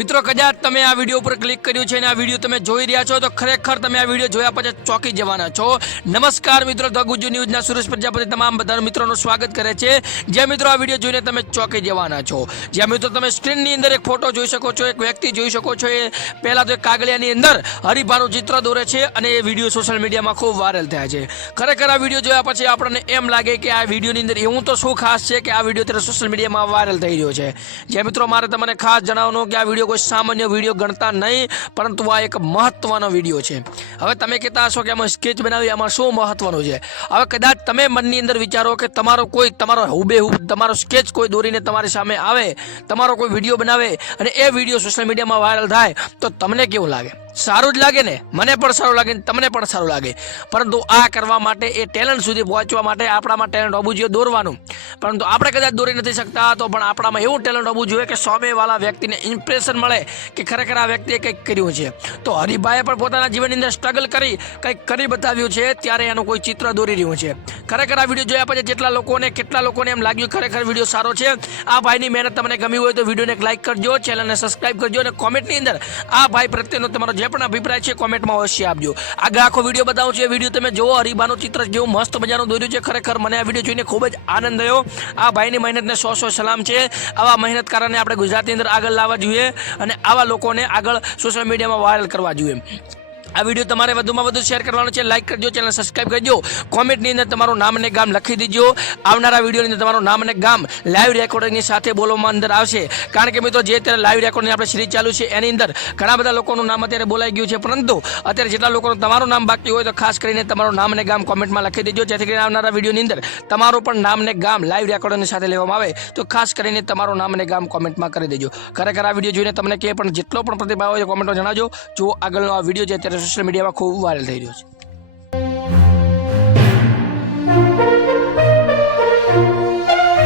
મિત્રો, કદાચ તમે આ વીડિયો ઉપર ક્લિક કર્યું છે અને આ વીડિયો તમે જોઈ રહ્યા છો, તો ખરેખર તમે આ વીડિયો જોયા પછી ચોંકી જવાના છો. નમસ્કાર મિત્રો ધ ગુજુ ન્યૂઝના સુરેશ પ્રજાપતિ તમામ બધા મિત્રોનું સ્વાગત કરે છે. જે મિત્રો આ વીડિયો જોઈને તમે ચોંકી જવાના છો. જ્યાં મિત્રો તમે સ્ક્રીનની અંદર એક ફોટો જોઈ શકો છો, એક વ્યક્તિ જોઈ શકો છો. એ પહેલાં તો એક કાગળિયાની અંદર હરિભાનું ચિત્ર દોરે છે અને એ વીડિયો સોશિયલ મીડિયામાં ખૂબ વાયરલ થયા છે. ખરેખર આ વીડિયો જોયા પછી આપણને એમ લાગે કે આ વિડીયોની અંદર એવું તો શું ખાસ છે કે આ વીડિયો અત્યારે સોશિયલ મીડિયામાં વાયરલ થઈ રહ્યો છે. જે મિત્રો મારે તમને ખાસ જણાવવાનું કે આ વીડિયો કોઈ સામાન્ય વીડિયો ગણતા નહીં, પરંતુ આ એક મહત્વનો વીડિયો છે. હવે તમે કહેતા હશો કે આમાં સ્કેચ બનાવી, આમાં શું મહત્વનું છે? હવે કદાચ તમે મનની અંદર વિચારો કે તમારો કોઈ, તમારો હુબેહુબ, તમારો સ્કેચ કોઈ દોરીને તમારી સામે આવે, તમારો કોઈ વીડિયો બનાવે અને એ વીડિયો સોશિયલ મીડિયામાં વાયરલ થાય, તો તમને કેવું લાગે? સારું જ લાગે ને? મને પણ સારું લાગે ને તમને પણ સારું લાગે. પરંતુ આ કરવા માટે, એ ટેલેન્ટ સુધી પહોંચવા માટે આપણામાં ટેલેન્ટ હોવું જોઈએ દોરવાનું. પરંતુ આપણે કદાચ દોરી નથી શકતા, તો પણ આપણામાં એવું ટેલેન્ટ હોવું જોઈએ કે સામેવાળા વ્યક્તિને ઇમ્પ્રેશન મળે કે ખરેખર આ વ્યક્તિએ કંઈક કર્યું છે. તો હરિભાઈએ પણ પોતાના જીવનની અંદર સ્ટ્રગલ કરી, કંઈક કરી બતાવ્યું છે, ત્યારે એનું કોઈ ચિત્ર દોરી રહ્યું છે. ખરેખર આ વીડિયો જોયા પછી જેટલા લોકોને, કેટલા લોકોને એમ લાગ્યું ખરેખર વીડિયો સારો છે, આ ભાઈની મહેનત તમને ગમી હોય તો વિડીયોને એક લાઇક કરજો ચેનલને સબસ્ક્રાઇબ કરજો અને કોમેન્ટની અંદર આ ભાઈ પ્રત્યેનો તમારો જે પણ અભિપ્રાય છે કોમેન્ટમાં અવશ્ય આપજો. આગળ આખો વીડિયો બતાવું છું વીડિયો તમે જુઓ, હરિભાનું ચિત્ર જેવું મસ્ત મજાનું દોર્યું છે, ખરેખર મને આ વીડિયો જોઈને ખૂબ જ આનંદ થયો. આ ભાઈની મહેનતને સો સો સલામ છે. આવા મહેનતકારોને આપણે ગુજરાતની અંદર આગળ લાવવા જોઈએ અને આવા લોકોને આગળ સોશિયલ મીડિયામાં વાયરલ કરવા જોઈએ. આ વીડિયો તમારે વધુમાં વધુ શેર કરવાનો છે લાઇક કરજો ચેનલ સબસ્ક્રાઇબ કરજો. કોમેન્ટની અંદર તમારું નામ અને ગામ લખી દેજો. આવનારા વિડીયોની અંદર તમારું નામ અને ગામ લાઈવ રેકોર્ડિંગની સાથે બોલવામાં અંદર આવશે. કારણ કે મિત્રો, જે અત્યારે લાઈવ રેકોર્ડિંગ આપણે સિરીઝ ચાલુ છે, એની અંદર ઘણા બધા લોકોનું નામ અત્યારે બોલાઈ ગયું છે. પરંતુ અત્યારે જેટલા લોકોનું તમારું નામ બાકી હોય તો ખાસ કરીને તમારું નામ અને ગામ કોમેન્ટમાં લખી દેજો. જેથી કરીને આવનારા વિડીયોની અંદર તમારું પણ નામ અને ગામ લાઈવ રેકોર્ડિંગની સાથે લેવામાં આવે. તો ખાસ કરીને તમારું નામ અને ગામ કોમેન્ટમાં કરી દેજો. ખરેખર આ વીડિયો જોઈને તમને કે પણ જેટલો પણ પ્રતિભાવ હોય કોમેન્ટમાં જણાવજો. જો આગળનો આ વીડિયો જે અત્યારે સોશિયલ મીડિયામાં ખૂબ વાયરલ થઈ રહ્યો છે.